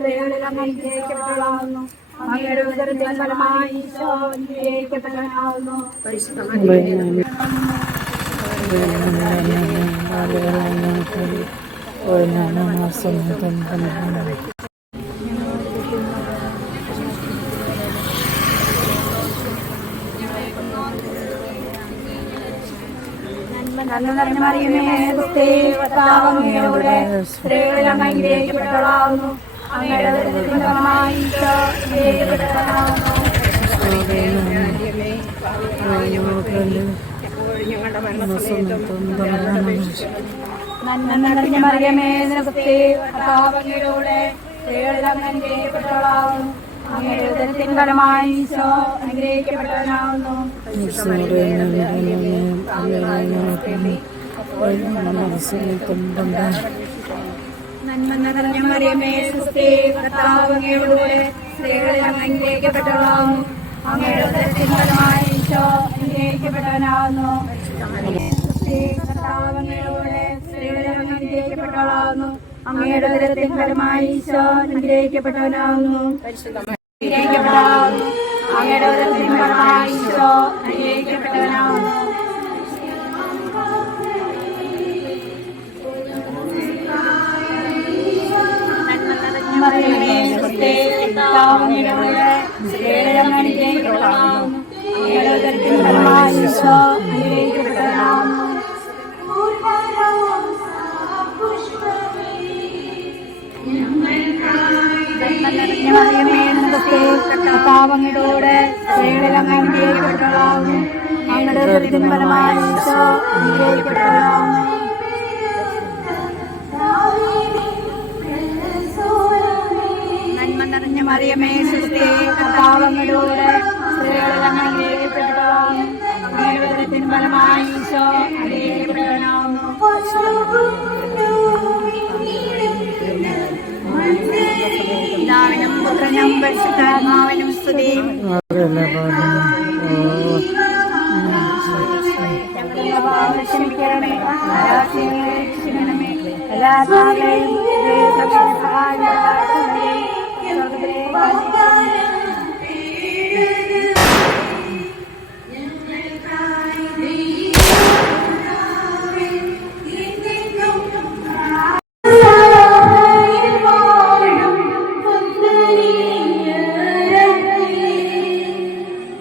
സ്ത്രീകളിൽ അങ്ങ് അനുഗ്രഹിക്കപ്പെട്ടവളാകുന്നു അങ്ങയുടെ നന്മ നിറഞ്ഞ മറിയമേ ക്രിസ്തേ കർത്താവ് അങ്ങയോടെ സ്ത്രീകളിൽ നന്മ നിറഞ്ഞ മറിയമേ ക്രിസ്തേ കർത്താവ് അങ്ങയോടെ സ്ത്രീകളിൽ അങ്ങ് അനുഗ്രഹിക്കപ്പെട്ടവളാകുന്നു അങ്ങയുടെ ഉദരത്തിൻ ഫലമായി ഈശോ അനുഗ്രഹിക്കപ്പെട്ടവനാകുന്നു നന്മ നിറഞ്ഞ മറിയമേ സുസ്ഥേ കർത്താവ് അങ്ങയോടുകൂടെ സ്ത്രീകളിൽ അങ്ങ് അനുഗ്രഹിക്കപ്പെട്ടവളാകുന്നു. അങ്ങയുടെ ഉദരത്തിൻ ഫലമായി ഈശോ അനുഗ്രഹിക്കപ്പെട്ടവനാവുന്നു കർത്താവ് അങ്ങയോടുകൂടെ സ്ത്രീകളിൽ അങ്ങ് അനുഗ്രഹിക്കപ്പെട്ടവളാകുന്നു. അങ്ങയുടെ ഉദരത്തിൻ ഫലമായി ഈശോ അനുഗ്രഹിക്കപ്പെട്ടവനാവുന്നു അനുഗ്രഹിക്കപ്പെട്ടവളാകുന്നു. അങ്ങയുടെ ഉദരത്തിൻ ഫലമായി ഈശോ അനുഗ്രഹിക്കപ്പെട്ടവനാകുന്നു. കർത്താവ് അങ്ങയോടുകൂടെ സ്ത്രീകളിൽ അങ്ങ് അനുഗ്രഹിക്കപ്പെട്ടവളാകുന്നു അങ്ങയുടെ ഫലമായി ഈശോ അനുഗ്രഹിക്കപ്പെട്ടവനാകുന്നു മറിയമേ സുസ്ഥേ കർത്താവങ്ങയുടെ സ്ത്രീകളിൽ അങ്ങ് അനുഗ്രഹിക്കപ്പെട്ടവളാകുന്നു അങ്ങയുടെ ഉദരത്തിൻ ഫലമായി ഈശോ അനുഗ്രഹിക്കപ്പെട്ടവനാകുന്നു പിതാവിനും പുത്രനും പരിശുദ്ധാത്മാവിനും സ്തുതി. ക്ഷമിക്കണമേ. എല്ലാ താകളെയും